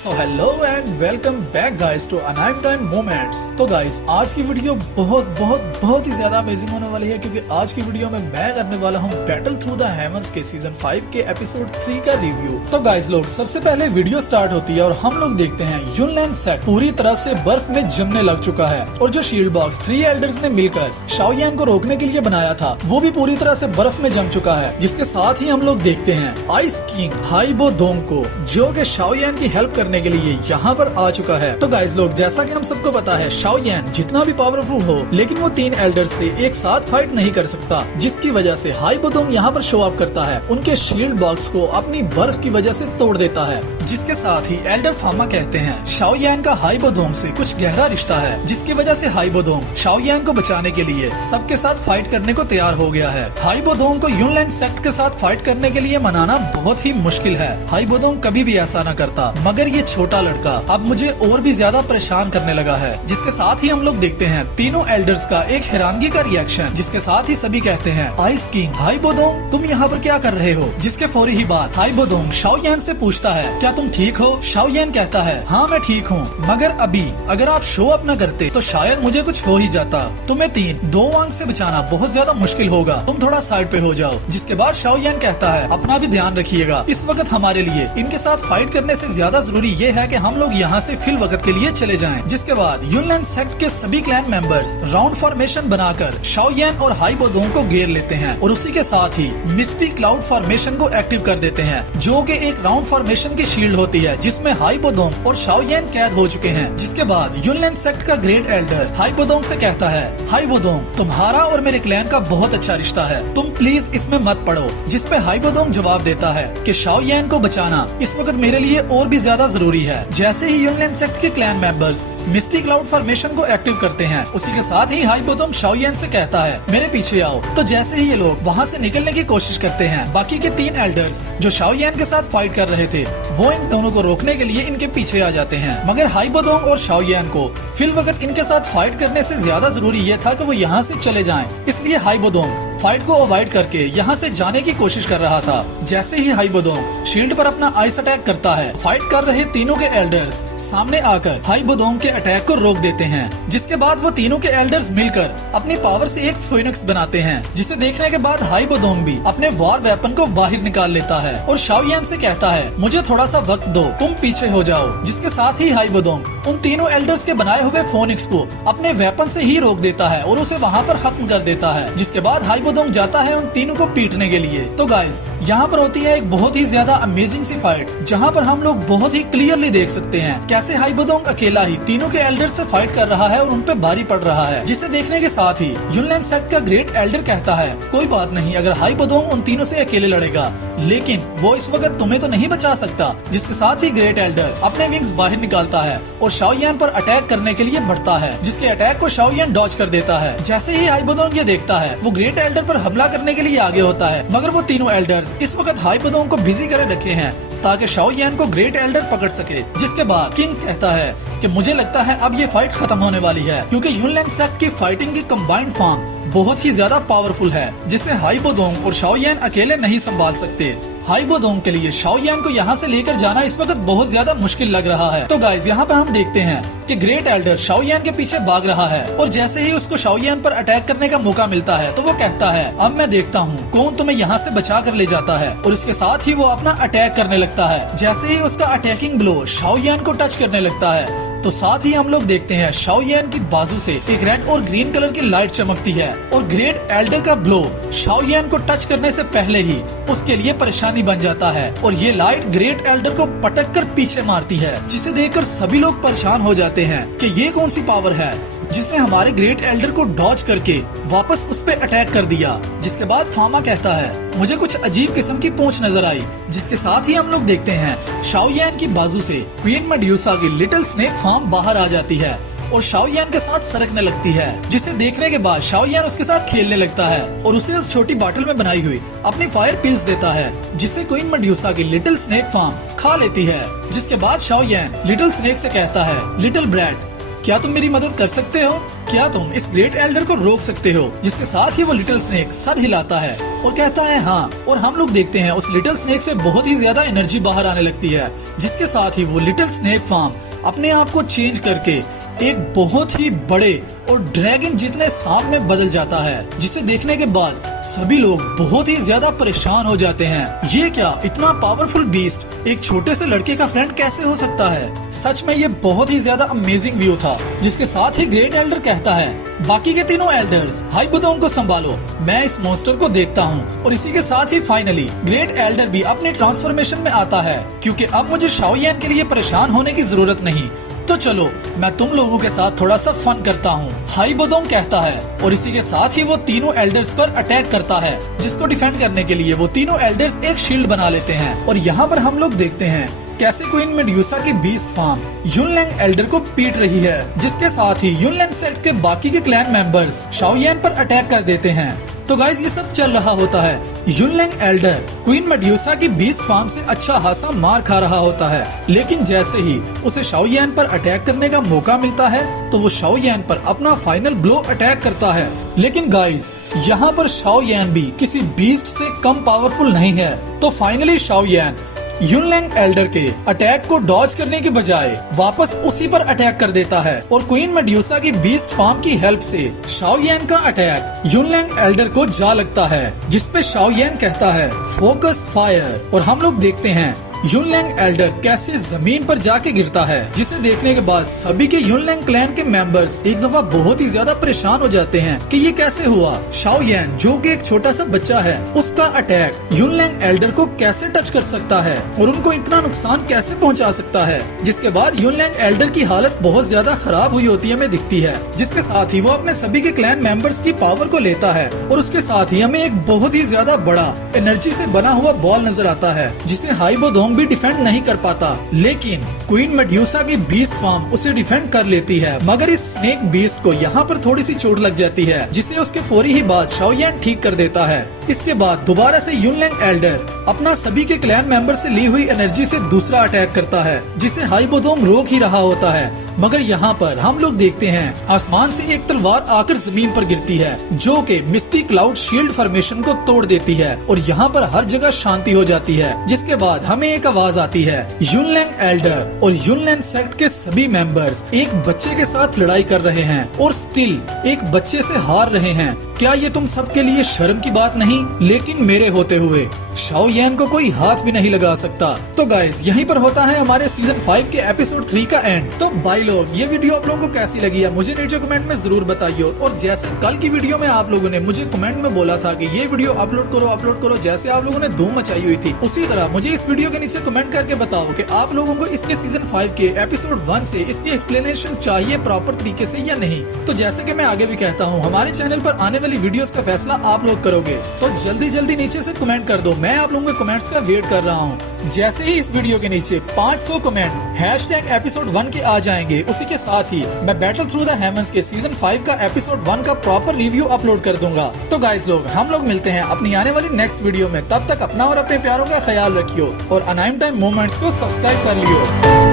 So hello and welcome back guys to anime time moments. तो guys आज की video बहुत ही ज्यादा अमेजिंग होने वाली है, क्योंकि आज की वीडियो में मैं करने वाला हूँ बैटल थ्रू द हेवंस के सीजन 5 के एपिसोड 3 का रिव्यू। तो गाइस लोग सबसे पहले वीडियो स्टार्ट होती है और हम लोग देखते हैं युनलैंड सेट पूरी तरह से बर्फ में जमने लग चुका है, और जो शील्ड बॉक्स 3 एल्डर्स ने मिलकर शाओयान को रोकने के लिए बनाया था वो भी पूरी तरह से बर्फ में जम चुका है। जिसके साथ ही हम लोग देखते हैं आइस किंग हाइबो दोंग को, जो कि शाओयान की हेल्प करने के लिए यहाँ पर आ चुका है। तो गाइस लोग जैसा कि हम सबको पता है शाओयान जितना भी पावरफुल हो लेकिन वो 3 एल्डर्स से एक साथ फाइट नहीं कर सकता, जिसकी वजह से हाइबो दोंग यहाँ पर शो अप करता है, उनके शील्ड बॉक्स को अपनी बर्फ की वजह से तोड़ देता है। जिसके साथ ही एल्डर फामा कहते हैं शाओयान का हाइबो दोंग से कुछ गहरा रिश्ता है, जिसकी वजह से हाइबो दोंग शाओयान को बचाने के लिए सबके साथ फाइट करने को तैयार हो गया है। हाइबो दोंग को युनलैंड सेक्ट के साथ फाइट करने के लिए मनाना बहुत ही मुश्किल है। हाइबो दोंग कभी भी ऐसा न करता, मगर ये छोटा लड़का अब मुझे और भी ज्यादा परेशान करने लगा है। जिसके साथ ही हम लोग देखते हैं तीनों एल्डर्स का एक हैरानगी का रिएक्शन, जिसके साथ ही सभी कहते हैं आइस किंग हाइबो दोंग तुम यहाँ पर क्या कर रहे हो। जिसके फौरी ही बाद हाइबो दोंग शाओयान से पूछता है क्या तुम ठीक हो। शाओयान कहता है हाँ मैं ठीक हूँ, मगर अभी अगर आप शो अप न करते तो शायद मुझे कुछ हो ही जाता। तुम्हें 2 वांग से बचाना बहुत ज्यादा मुश्किल होगा, तुम थोड़ा साइड पे हो जाओ। जिसके बाद शाओयान कहता है अपना भी ध्यान रखिएगा, इस वक्त हमारे लिए इनके साथ फाइट करने से ज्यादा जरूरी ये है कि हम लोग यहाँ से फिल वक्त के लिए चले जाएं। जिसके बाद युनलैंड सेक्ट के सभी क्लैन मेंबर्स राउंड फॉर्मेशन बनाकर शाओयान और हाइबो दोंग को घेर लेते हैं, और उसी के साथ ही मिस्टी क्लाउड फॉर्मेशन को एक्टिव कर देते हैं, जो कि एक राउंड फॉर्मेशन की शील्ड होती है जिसमें हाइबो दोंग और शाओयान कैद हो चुके हैं। जिसके बाद युनलैंड सेक्ट का ग्रेट एल्डर हाइबो दोंग से कहता है हाइबो दोंग तुम्हारा और मेरे क्लैन का बहुत अच्छा रिश्ता है, तुम प्लीज इसमें मत पड़ो। जिसपे हाइबो दोंग जवाब देता है कि शाओयान को बचाना इस वक्त मेरे लिए और भी ज्यादा जरूरी है। जैसे ही युनलैंड सेक्ट के क्लैन मेंबर्स मिस्टी क्लाउड फॉर्मेशन को एक्टिव करते हैं, उसी के साथ ही हाइबो दोंग शाओयान से कहता है मेरे पीछे आओ। तो जैसे ही ये लोग वहाँ से निकलने की कोशिश करते हैं, बाकी के 3 एल्डर्स जो शाओयान के साथ फाइट कर रहे थे वो इन दोनों को रोकने के लिए इनके पीछे आ जाते हैं। मगर हाइबो दोंग और शाओयान को फिल वक्त इनके साथ फाइट करने से ज्यादा जरूरी ये था कि वो यहाँ से चले जाएं। इसलिए हाइबो दोंग फाइट को अवॉइड करके यहाँ से जाने की कोशिश कर रहा था। जैसे ही हाइबो दोंग शील्ड पर अपना आइस अटैक करता है, फाइट कर रहे तीनों के एल्डर्स सामने आकर हाइबो दोंग के अटैक को रोक देते हैं। जिसके बाद वो तीनों के एल्डर्स मिलकर अपनी पावर से एक फोनिक्स बनाते हैं, जिसे देखने के बाद हाइबो दोंग भी अपने वॉर वेपन को बाहर निकाल लेता है और शाओयान से कहता है मुझे थोड़ा सा वक्त दो, तुम पीछे हो जाओ। जिसके साथ ही हाइबो दोंग उन तीनों एल्डर्स के बनाए हुए फोनिक्स को अपने वेपन से ही रोक देता है और उसे वहाँ पर खत्म कर देता है। जिसके बाद हाइबो दोंग जाता है उन तीनों को पीटने के लिए। तो गाइस यहाँ पर होती है एक बहुत ही ज्यादा अमेजिंग सी फाइट, जहाँ पर हम लोग बहुत ही क्लियरली देख सकते हैं कैसे हाइबो दोंग अकेला ही तीनों के एल्डर से फाइट कर रहा है और उन पे भारी पड़ रहा है। जिसे देखने के साथ ही युनलैंड सेक्ट का ग्रेट एल्डर कहता है कोई बात नहीं, अगर हाइबो दोंग उन तीनों से अकेले लड़ेगा लेकिन वो इस वक्त तुम्हें तो नहीं बचा सकता। जिसके साथ ही ग्रेट एल्डर अपने विंग्स बाहर निकालता है और शाओयान पर अटैक करने के लिए बढ़ता है, जिसके अटैक को शाओयान डॉज कर देता है। जैसे ही हाइबो दोंग ये देखता है वो ग्रेट एल्डर पर हमला करने के लिए आगे होता है, मगर वो तीनों एल्डर्स इस वक्त हाइबो दोंग को बिजी करे रखे हैं ताकि शाओयान को ग्रेट एल्डर पकड़ सके। जिसके बाद किंग कहता है कि मुझे लगता है अब ये फाइट खत्म होने वाली है, क्योंकि युनलैंड सेक्ट की फाइटिंग की कंबाइंड फॉर्म बहुत ही ज्यादा पावरफुल है, जिसे हाइबो दोंग और शाओयान अकेले नहीं संभाल सकते। हाइबो दोंग के लिए शाओयान को यहाँ से लेकर जाना इस वक्त बहुत ज्यादा मुश्किल लग रहा है। तो गाइज यहाँ पर हम देखते हैं कि ग्रेट एल्डर शाओयान के पीछे भाग रहा है, और जैसे ही उसको शाओयान पर अटैक करने का मौका मिलता है तो वो कहता है अब मैं देखता हूँ कौन तुम्हें यहाँ से बचा कर ले जाता है, और इसके साथ ही वो अपना अटैक करने लगता है। जैसे ही उसका अटैकिंग ब्लो शाओयान को टच करने लगता है तो साथ ही हम लोग देखते हैं शाओयान की बाजू से एक रेड और ग्रीन कलर की लाइट चमकती है, और ग्रेट एल्डर का ब्लो शाओयान को टच करने से पहले ही उसके लिए परेशानी बन जाता है, और ये लाइट ग्रेट एल्डर को पटक कर पीछे मारती है, जिसे देखकर सभी लोग परेशान हो जाते हैं कि ये कौन सी पावर है जिसने हमारे ग्रेट एल्डर को डॉज करके वापस उस पे अटैक कर दिया। जिसके बाद फामा कहता है मुझे कुछ अजीब किस्म की पूंछ नजर आई। जिसके साथ ही हम लोग देखते हैं शाओयान की बाजू से क्वीन मेड्यूसा की लिटिल स्नेक फॉर्म बाहर आ जाती है और शाओयान के साथ सरकने लगती है, जिसे देखने के बाद शाओयान उसके साथ खेलने लगता है और उसे उस छोटी बॉटल में बनाई हुई अपनी फायर पिल्स देता है, जिसे क्वीन मेड्यूसा की लिटिल स्नेक फॉर्म खा लेती है। जिसके बाद शाओयान लिटिल स्नेक से कहता है लिटिल ब्रैट क्या तुम मेरी मदद कर सकते हो? क्या तुम इस ग्रेट एल्डर को रोक सकते हो? जिसके साथ ही वो लिटिल स्नेक सर हिलाता है और कहता है हाँ। और हम लोग देखते हैं उस लिटिल स्नेक से बहुत ही ज्यादा एनर्जी बाहर आने लगती है, जिसके साथ ही वो लिटिल स्नेक फार्म अपने आप को चेंज करके एक बहुत ही बड़े और ड्रैगन जितने सांप में बदल जाता है, जिसे देखने के बाद सभी लोग बहुत ही ज्यादा परेशान हो जाते हैं। ये क्या, इतना पावरफुल बीस्ट एक छोटे से लड़के का फ्रेंड कैसे हो सकता है? सच में ये बहुत ही ज्यादा अमेजिंग व्यू था। जिसके साथ ही ग्रेट एल्डर कहता है, बाकी के तीनों एल्डर्स हाइबोडोंग को संभालो, मैं इस मॉन्स्टर को देखता हूँ। और इसी के साथ ही फाइनली ग्रेट एल्डर भी अपने ट्रांसफॉर्मेशन में आता है, क्योंकि अब मुझे शाओयान के लिए परेशान होने की जरूरत नहीं। तो चलो मैं तुम लोगों के साथ थोड़ा सा फन करता हूँ, हाइबोडोंग कहता है। और इसी के साथ ही वो तीनों एल्डर्स पर अटैक करता है, जिसको डिफेंड करने के लिए वो तीनों एल्डर्स एक शील्ड बना लेते हैं। और यहाँ पर हम लोग देखते हैं कैसे क्वीन मेड्यूसा की बीस्ट फार्म युनलैंग एल्डर को पीट रही है, जिसके साथ ही युनलैंग सेक्ट के बाकी के क्लैन मेंबर्स शाओयान पर अटैक कर देते हैं। तो गाइस ये सब चल रहा होता है। युनलैंग एल्डर क्वीन मेड्यूसा की बीस्ट फार्म से अच्छा खासा मार खा रहा होता है, लेकिन जैसे ही उसे शाओयान पर अटैक करने का मौका मिलता है तो वो शाओयान पर अपना फाइनल ब्लो अटैक करता है। लेकिन गाइस यहाँ पर शाओयान भी किसी बीस्ट से कम पावरफुल नहीं है। तो फाइनली शाओयान युनलैंग एल्डर के अटैक को डॉज करने के बजाय वापस उसी पर अटैक कर देता है और क्वीन मेड्यूसा की बीस्ट फार्म की हेल्प से शाओयान का अटैक युनलैंग एल्डर को जा लगता है, जिसपे शाओयान कहता है फोकस फायर। और हम लोग देखते हैं युनलैंग एल्डर कैसे जमीन पर जाके गिरता है, जिसे देखने के बाद सभी के युनलैंग क्लैन के मेंबर्स एक दफा बहुत ही ज्यादा परेशान हो जाते हैं कि ये कैसे हुआ। शाओयान जो कि एक छोटा सा बच्चा है, उसका अटैक युनलैंग एल्डर को कैसे टच कर सकता है और उनको इतना नुकसान कैसे पहुंचा सकता है। जिसके बाद युनलैंग एल्डर की हालत बहुत ज्यादा खराब हुई होती है हमें दिखती है, जिसके साथ ही वो अपने सभी के क्लैन मेंबर्स की पावर को लेता है और उसके साथ ही हमें एक बहुत ही ज्यादा बड़ा एनर्जी से बना हुआ बॉल नजर आता है, जिसे हाइबोडोंग भी डिफेंड नहीं कर पाता। लेकिन क्वीन मेड्यूसा की बीस्ट फार्म उसे डिफेंड कर लेती है, मगर इस स्नेक बीस्ट को यहाँ पर थोड़ी सी चोट लग जाती है, जिसे उसके फौरी ही बाद शाओयान ठीक कर देता है। इसके बाद दोबारा से युनलैंग एल्डर अपना सभी के क्लैन मेंबर से ली हुई एनर्जी से दूसरा अटैक करता है, जिसे हाइबोडोंग रोक ही रहा होता है। मगर यहाँ पर हम लोग देखते हैं आसमान से एक तलवार आकर जमीन पर गिरती है, जो कि मिस्टी क्लाउड शील्ड फॉर्मेशन को तोड़ देती है और यहाँ पर हर जगह शांति हो जाती है। जिसके बाद हमें एक आवाज आती है, युनलैंग एल्डर और युनलैंग सेक्ट के सभी मेंबर्स एक बच्चे के साथ लड़ाई कर रहे हैं और स्टिल एक बच्चे से हार रहे हैं। क्या ये तुम सबके लिए शर्म की बात नहीं? लेकिन मेरे होते हुए शाओयान को कोई हाथ भी नहीं लगा सकता। तो गाइस यहीं पर होता है हमारे सीजन 5 के एपिसोड 3 का एंड। तो भाई लोग ये वीडियो आप लोगों को कैसी लगी है मुझे नीचे कमेंट में जरूर बताइए। और जैसे कल की वीडियो में आप लोगों ने मुझे कमेंट में बोला था कि ये वीडियो अपलोड करो, जैसे आप लोगों ने धूम मचाई हुई थी, उसी तरह मुझे इस वीडियो के नीचे कमेंट करके बताओ कि आप लोगों को इसके सीजन 5 के एपिसोड 1 से इसकी एक्सप्लेनेशन चाहिए प्रॉपर तरीके से या नहीं। तो जैसे कि मैं आगे भी कहता हूँ, हमारे चैनल पर आने वाली वीडियोस का फैसला आप लोग करोगे, तो जल्दी नीचे से कमेंट कर दो। मैं आप लोगों के कमेंट्स का वेट कर रहा हूँ। जैसे ही इस वीडियो के नीचे 500 कमेंट #एपिसोड 1 के आ जाएंगे, उसी के साथ ही मैं बैटल थ्रू द हेवंस के सीजन 5 का एपिसोड 1 का प्रॉपर रिव्यू अपलोड कर दूंगा। तो गाइस लोग हम लोग मिलते हैं अपनी आने वाली नेक्स्ट वीडियो में। तब तक अपना और अपने प्यारों का ख्याल रखियो और अनाइम टाइम मोमेंट्स को सब्सक्राइब कर लियो।